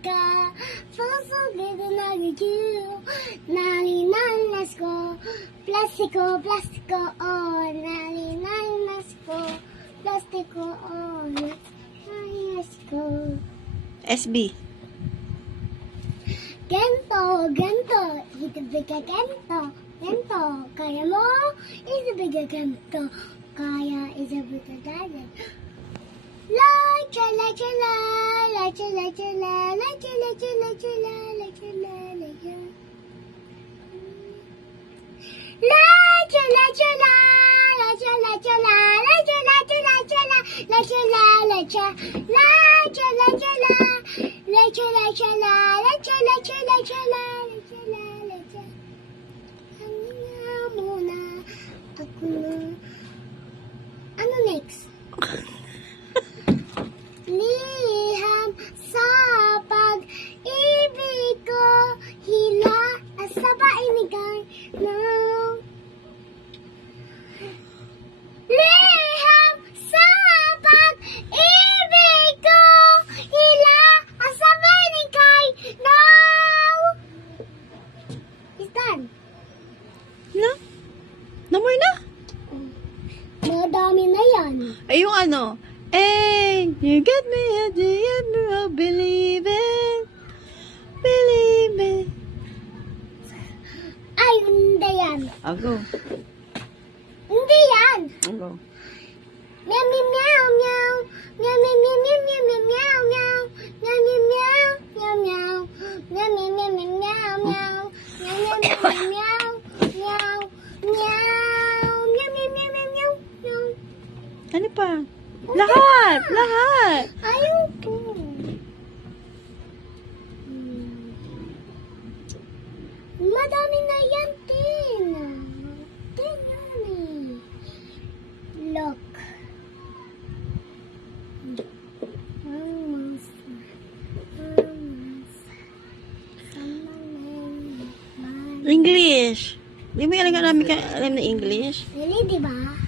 ka. Puso dito nag-you. Nalinas ko. Plastiko, plastiko, oh. Nalinas ko. Plastiko, oh. Nalinas ko. SB. Gento, gento. Itabiga gento. Gento. Kaya mo? Itabiga gento. Kaya itabiga gento. Lacha, lacha, la, lacha, lacha, la, lacha, lacha, lacha, la, lacha, la, lacha. Lacha, lacha, la, lacha, lacha, la, lacha, lacha, lacha, la, lacha, la, lacha, lacha, lacha, la, lacha, lacha, la, lacha, lacha, lacha, la, lacha, la, lacha. Hanga muna ako na. Ano next? Liham sa pag-ibig ko, hila sa painigay ng liham sa pag-ibig ko, hila sa painigay ng it's done. No? No more na? Madami na yan. Ay, yung ano? Hey, you get me at the end of believing. Believing. Ay, hindi yan. I'll go. Hindi yan. I'll go. Meow, meow, meow, meow. Meow, meow, meow, meow, meow, meow, meow. Meow, meow, meow, meow, meow. Meow, meow, meow, meow, meow, meow. Meow, meow, meow, meow, meow. Meow, meow, meow, meow, meow, meow, meow. Ano pa? Lahat! Lahat! Ayaw ko. Madami na yan din. Tingnan eh. Look. English. Di mo alam na English? Really, di ba?